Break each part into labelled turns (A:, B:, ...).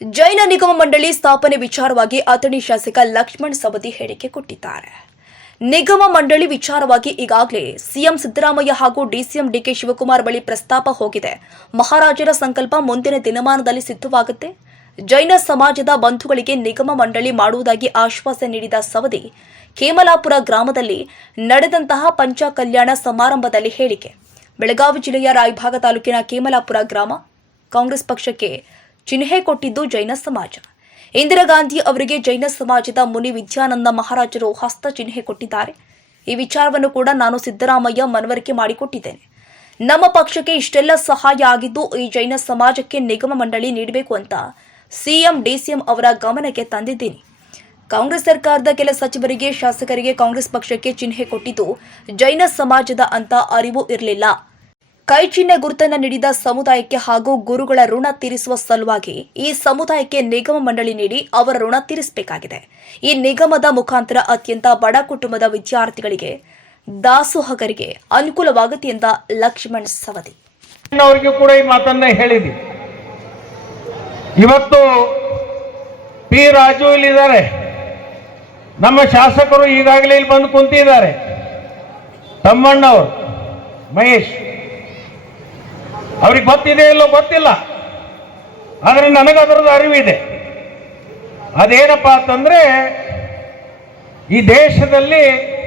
A: ಜೈನ ನಿಗಮ ಮಂಡಳಿ ಸ್ಥಾಪನೆ ವಿಚಾರವಾಗಿ ಅಥಣಿ ಶಾಸಕ ಲಕ್ಷ್ಮಣ್ ಸವದಿ ಹೇಳಿಕೆ ಕೊಟ್ಟಿದ್ದಾರೆ. ನಿಗಮ ಮಂಡಳಿ ವಿಚಾರವಾಗಿ ಈಗಾಗಲೇ ಸಿಎಂ ಸಿದ್ದರಾಮಯ್ಯ ಹಾಗೂ ಡಿಸಿಎಂ ಡಿಕೆ ಶಿವಕುಮಾರ್ ಬಳಿ ಪ್ರಸ್ತಾಪ ಹೋಗಿದೆ. ಮಹಾರಾಜರ ಸಂಕಲ್ಪ ಮುಂದಿನ ದಿನಮಾನದಲ್ಲಿ ಸಿದ್ಧವಾಗುತ್ತೆ. ಜೈನ ಸಮಾಜದ ಬಂಧುಗಳಿಗೆ ನಿಗಮ ಮಂಡಳಿ ಮಾಡುವುದಾಗಿ ಆಶ್ವಾಸನೆ ನೀಡಿದ ಸವದಿ ಕೇಮಲಾಪುರ ಗ್ರಾಮದಲ್ಲಿ ನಡೆದಂತಹ ಪಂಚ ಕಲ್ಯಾಣ ಸಮಾರಂಭದಲ್ಲಿ ಹೇಳಿಕೆ. ಬೆಳಗಾವಿ ಜಿಲ್ಲೆಯ ರಾಯಭಾಗ ತಾಲೂಕಿನ ಕೇಮಲಾಪುರ ಗ್ರಾಮ ಕಾಂಗ್ರೆಸ್ ಪಕ್ಷಕ್ಕೆ ಚಿಹ್ನೆ ಕೊಟ್ಟಿದ್ದು ಜೈನ ಸಮಾಜ. ಇಂದಿರಾ ಗಾಂಧಿ ಅವರಿಗೆ ಜೈನ ಸಮಾಜದ ಮುನಿ ವಿದ್ಯಾನಂದ ಮಹಾರಾಜರು ಹಸ್ತ ಚಿಹ್ನೆ ಕೊಟ್ಟಿದ್ದಾರೆ. ಈ ವಿಚಾರವನ್ನು ಕೂಡ ನಾನು ಸಿದ್ದರಾಮಯ್ಯ ಮನವರಿಕೆ ಮಾಡಿಕೊಟ್ಟಿದ್ದೇನೆ. ನಮ್ಮ ಪಕ್ಷಕ್ಕೆ ಇಷ್ಟೆಲ್ಲ ಸಹಾಯ ಆಗಿದ್ದು ಈ ಜೈನ ಸಮಾಜಕ್ಕೆ ನಿಗಮ ಮಂಡಳಿ ನೀಡಬೇಕು ಅಂತ ಸಿಎಂ, ಡಿಸಿಎಂ ಅವರ ಗಮನಕ್ಕೆ ತಂದಿದ್ದೀನಿ. ಕಾಂಗ್ರೆಸ್ ಸರ್ಕಾರದ ಕೆಲ ಸಚಿವರಿಗೆ, ಶಾಸಕರಿಗೆ ಕಾಂಗ್ರೆಸ್ ಪಕ್ಷಕ್ಕೆ ಚಿಹ್ನೆ ಕೊಟ್ಟಿದ್ದು ಜೈನ ಸಮಾಜದ ಅಂತ ಅರಿವು ಇರಲಿಲ್ಲ. ಕೈ ಚಿಹ್ನೆ ಗುರುತನ್ನ ನೀಡಿದ ಸಮುದಾಯಕ್ಕೆ ಹಾಗೂ ಗುರುಗಳ ಋಣ ತೀರಿಸುವ ಸಲುವಾಗಿ ಈ ಸಮುದಾಯಕ್ಕೆ ನಿಗಮ ಮಂಡಳಿ ನೀಡಿ ಅವರ ಋಣ ತೀರಿಸಬೇಕಾಗಿದೆ. ಈ ನಿಗಮದ ಮುಖಾಂತರ ಅತ್ಯಂತ ಬಡ ಕುಟುಂಬದ ವಿದ್ಯಾರ್ಥಿಗಳಿಗೆ ದಾಸೋಹಕರಿಗೆ ಅನುಕೂಲವಾಗುತ್ತೆ ಎಂದ ಲಕ್ಷ್ಮಣ್ ಸವದಿ.
B: ಅವರಿಗೂ ಕೂಡ ಈ ಮಾತನ್ನ ಹೇಳಿದಿ ಇವತ್ತು ಪಿ ರಾಜು ಇಲ್ಲಿದ್ದಾರೆ. ನಮ್ಮ ಶಾಸಕರು ಈಗಾಗಲೇ ಇಲ್ಲಿ ಬಂದು ಕುಂತಿದ್ದಾರೆ. ತಮ್ಮಣ್ಣವರು ಮಹೇಶ್. ಅವ್ರಿಗೆ ಗೊತ್ತಿದೆ ಇಲ್ಲೋ ಗೊತ್ತಿಲ್ಲ. ಆದರೆ ನನಗೆ ಅದರದ್ದು ಅರಿವಿದೆ. ಅದೇನಪ್ಪ ಅಂತಂದ್ರೆ, ಈ ದೇಶದಲ್ಲಿ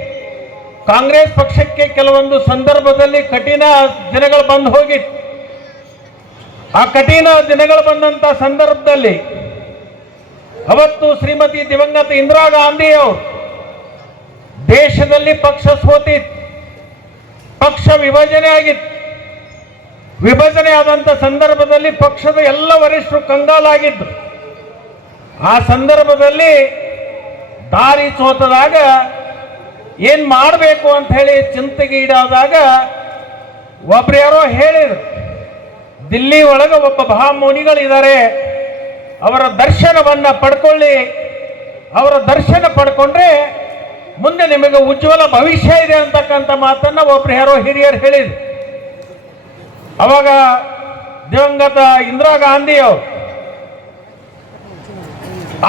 B: ಕಾಂಗ್ರೆಸ್ ಪಕ್ಷಕ್ಕೆ ಕೆಲವೊಂದು ಸಂದರ್ಭದಲ್ಲಿ ಕಠಿಣ ದಿನಗಳು ಬಂದು ಹೋಗಿತ್ತು. ಆ ಕಠಿಣ ದಿನಗಳು ಬಂದಂತ ಸಂದರ್ಭದಲ್ಲಿ ಅವತ್ತು ಶ್ರೀಮತಿ ದಿವಂಗತ ಇಂದಿರಾ ಗಾಂಧಿ ಅವರು ದೇಶದಲ್ಲಿ ಪಕ್ಷ ಸೋತಿತ್ತು. ಪಕ್ಷ ವಿಭಜನೆ ಆಗಿತ್ತು. ವಿಭಜನೆ ಆದಂತ ಸಂದರ್ಭದಲ್ಲಿ ಪಕ್ಷದ ಎಲ್ಲ ವರಿಷ್ಠರು ಕಂಗಾಲಾಗಿದ್ದು ಆ ಸಂದರ್ಭದಲ್ಲಿ ದಾರಿ ಸೋತದಾಗ ಏನು ಮಾಡಬೇಕು ಅಂತ ಹೇಳಿ ಚಿಂತೆಗೆ ಈಡಾದಾಗ ಒಬ್ರು ಯಾರೋ ಹೇಳಿದ್ರು, ದಿಲ್ಲಿ ಒಳಗೆ ಒಬ್ಬ ಮಹಾಮುನಿಗಳಿದ್ದಾರೆ, ಅವರ ದರ್ಶನವನ್ನ ಪಡ್ಕೊಳ್ಳಿ, ಅವರ ದರ್ಶನ ಪಡ್ಕೊಂಡ್ರೆ ಮುಂದೆ ನಿಮಗೆ ಉಜ್ವಲ ಭವಿಷ್ಯ ಇದೆ ಅಂತಕ್ಕಂಥ ಮಾತನ್ನ ಒಬ್ರು ಯಾರೋ ಹಿರಿಯರು ಹೇಳಿದ್ರು. ಅವಾಗ ದಿವಂಗತ ಇಂದಿರಾ ಗಾಂಧಿ ಅವರು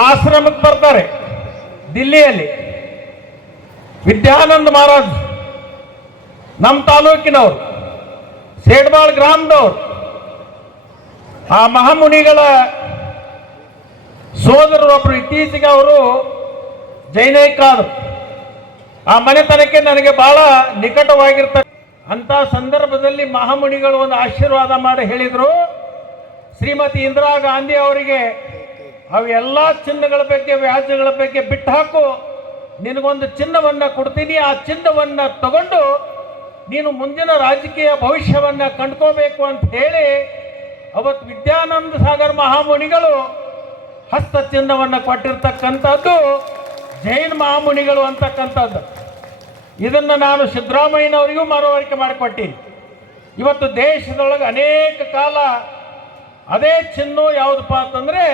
B: ಆಶ್ರಮಕ್ಕೆ ಬರ್ತಾರೆ, ದಿಲ್ಲಿಯಲ್ಲಿ. ವಿದ್ಯಾನಂದ ಮಹಾರಾಜ್ ನಮ್ಮ ತಾಲೂಕಿನವರು, ಸೇಡ್ಬಾಳ್ ಗ್ರಾಮದವರು. ಆ ಮಹಾಮುನಿಗಳ ಸೋದರರು ಒಬ್ರು ಇತ್ತೀಚೆಗೆ ಅವರು ಜೈನೈಕಾದರು ಆ ಮನೆತನಕ್ಕೆ ನನಗೆ ಬಹಳ ನಿಕಟವಾಗಿರ್ತಾರೆ. ಅಂತ ಸಂದರ್ಭದಲ್ಲಿ ಮಹಾಮುನಿಗಳು ಒಂದು ಆಶೀರ್ವಾದ ಮಾಡಿ ಹೇಳಿದರು. ಶ್ರೀಮತಿ ಇಂದಿರಾ ಗಾಂಧಿ ಅವರಿಗೆ ಅವೆಲ್ಲ ಚಿನ್ನಗಳ ಬಗ್ಗೆ, ವ್ಯಾಜ್ಯಗಳ ಬಗ್ಗೆ ಬಿಟ್ಟು ಹಾಕು. ನಿನಗೊಂದು ಚಿನ್ನವನ್ನ ಕೊಡ್ತೀನಿ. ಆ ಚಿನ್ನವನ್ನ ತಗೊಂಡು ನೀನು ಮುಂದಿನ ರಾಜಕೀಯ ಭವಿಷ್ಯವನ್ನ ಕಂಡ್ಕೋಬೇಕು ಅಂತ ಹೇಳಿ ಅವತ್ತು ವಿದ್ಯಾನಂದ ಸಾಗರ್ ಮಹಾಮುನಿಗಳು ಹಸ್ತ ಚಿನ್ನವನ್ನು ಕೊಟ್ಟಿರ್ತಕ್ಕಂಥದ್ದು ಜೈನ್ ಮಹಾಮುನಿಗಳು ಅಂತಕ್ಕಂಥದ್ದು. ಇದನ್ನು ನಾನು ಸಿದ್ದರಾಮಯ್ಯನವರಿಗೂ ಮನವರಿಕೆ ಮಾಡಿಕೊಟ್ಟೀನಿ. ಇವತ್ತು ದೇಶದೊಳಗೆ ಅನೇಕ ಕಾಲ ಅದೇ ಚಿನ್ನ ಯಾವುದಪ್ಪ ಅಂತಂದರೆ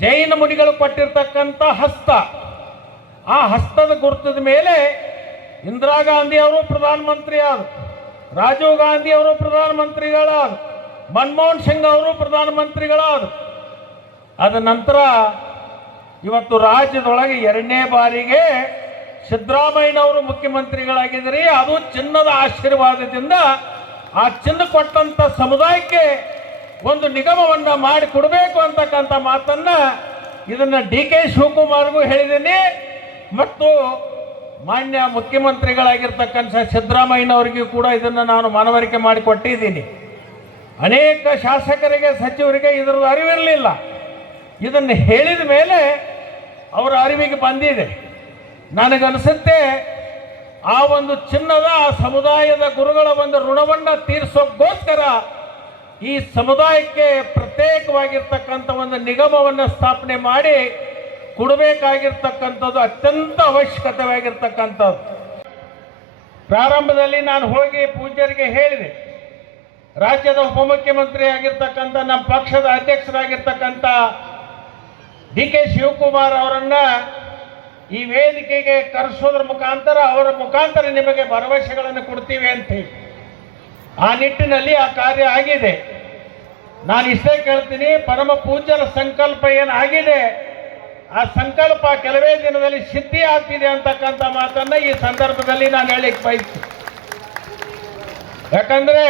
B: ಜೈನ ಮುನಿಗಳು ಕೊಟ್ಟಿರ್ತಕ್ಕಂಥ ಹಸ್ತ. ಆ ಹಸ್ತದ ಗುರುತದ ಮೇಲೆ ಇಂದಿರಾ ಗಾಂಧಿ ಅವರು ಪ್ರಧಾನಮಂತ್ರಿ ಆದರು ರಾಜೀವ್ ಗಾಂಧಿ ಅವರು ಪ್ರಧಾನಮಂತ್ರಿಗಳಾದರು ಮನಮೋಹನ್ ಸಿಂಗ್ ಅವರು ಪ್ರಧಾನಮಂತ್ರಿಗಳಾದರು ಅದ ನಂತರ ಇವತ್ತು ರಾಜ್ಯದೊಳಗೆ ಎರಡನೇ ಬಾರಿಗೆ ಸಿದ್ದರಾಮಯ್ಯನವರು ಮುಖ್ಯಮಂತ್ರಿಗಳಾಗಿದ್ದರೆ, ಅದು ಚಿನ್ನದ ಆಶೀರ್ವಾದದಿಂದ ಆ ಚಿನ್ನ ಕೊಟ್ಟಂತ ಸಮುದಾಯಕ್ಕೆ ಒಂದು ನಿಗಮವನ್ನ ಮಾಡಿ ಕೊಡಬೇಕು ಅಂತಕ್ಕಂಥ ಮಾತನ್ನ ಇದನ್ನ ಡಿ ಕೆ ಶಿವಕುಮಾರ್ಗೂ ಹೇಳಿದ್ದೀನಿ. ಮತ್ತು ಮಾನ್ಯ ಮುಖ್ಯಮಂತ್ರಿಗಳಾಗಿರ್ತಕ್ಕಂಥ ಸಿದ್ದರಾಮಯ್ಯನವರಿಗೂ ಕೂಡ ಇದನ್ನು ನಾನು ಮನವರಿಕೆ ಮಾಡಿಕೊಟ್ಟಿದ್ದೀನಿ ಅನೇಕ ಶಾಸಕರಿಗೆ, ಸಚಿವರಿಗೆ ಇದರ ಅರಿವಿರಲಿಲ್ಲ. ಇದನ್ನು ಹೇಳಿದ ಮೇಲೆ ಅವರ ಅರಿವಿಗೆ ಬಂದಿದೆ. ನನಗನ್ಸುತ್ತೆ ಆ ಒಂದು ಚಿನ್ನದ ಆ ಸಮುದಾಯದ ಗುರುಗಳ ಒಂದು ಋಣವನ್ನು ತೀರಿಸೋಕ್ಕೋಸ್ಕರ ಈ ಸಮುದಾಯಕ್ಕೆ ಪ್ರತ್ಯೇಕವಾಗಿರ್ತಕ್ಕಂಥ ಒಂದು ನಿಗಮವನ್ನು ಸ್ಥಾಪನೆ ಮಾಡಿ ಕೊಡಬೇಕಾಗಿರ್ತಕ್ಕಂಥದ್ದು ಅತ್ಯಂತ ಅವಶ್ಯಕತೆವಾಗಿರ್ತಕ್ಕಂಥದ್ದು ಪ್ರಾರಂಭದಲ್ಲಿ ನಾನು ಹೋಗಿ ಪೂಜ್ಯರಿಗೆ ಹೇಳಿದೆ, ರಾಜ್ಯದ ಉಪಮುಖ್ಯಮಂತ್ರಿ ಆಗಿರ್ತಕ್ಕಂಥ ನಮ್ಮ ಪಕ್ಷದ ಅಧ್ಯಕ್ಷರಾಗಿರ್ತಕ್ಕಂಥ ಡಿ ಕೆ ಶಿವಕುಮಾರ್ ಅವರನ್ನ ಈ ವೇದಿಕೆಗೆ ಕರೆಸೋದ್ರ ಮುಖಾಂತರ ಅವರ ಮುಖಾಂತರ ನಿಮಗೆ ಭರವಸೆಗಳನ್ನು ಕೊಡ್ತೀವಿ ಅಂತ ಹೇಳಿ. ಆ ನಿಟ್ಟಿನಲ್ಲಿ ಆ ಕಾರ್ಯ ಆಗಿದೆ. ನಾನು ಇಷ್ಟೇ ಕೇಳ್ತೀನಿ, ಪರಮ ಪೂಜ್ಯರ ಸಂಕಲ್ಪ ಏನಾಗಿದೆ ಆ ಸಂಕಲ್ಪ ಕೆಲವೇ ದಿನದಲ್ಲಿ ಸಿದ್ಧಿ ಆಗ್ತಿದೆ ಅಂತಕ್ಕಂಥ ಮಾತನ್ನ ಈ ಸಂದರ್ಭದಲ್ಲಿ ನಾನು ಹೇಳಿಕ್ ಬಯಸ್ತೀನಿ. ಯಾಕಂದ್ರೆ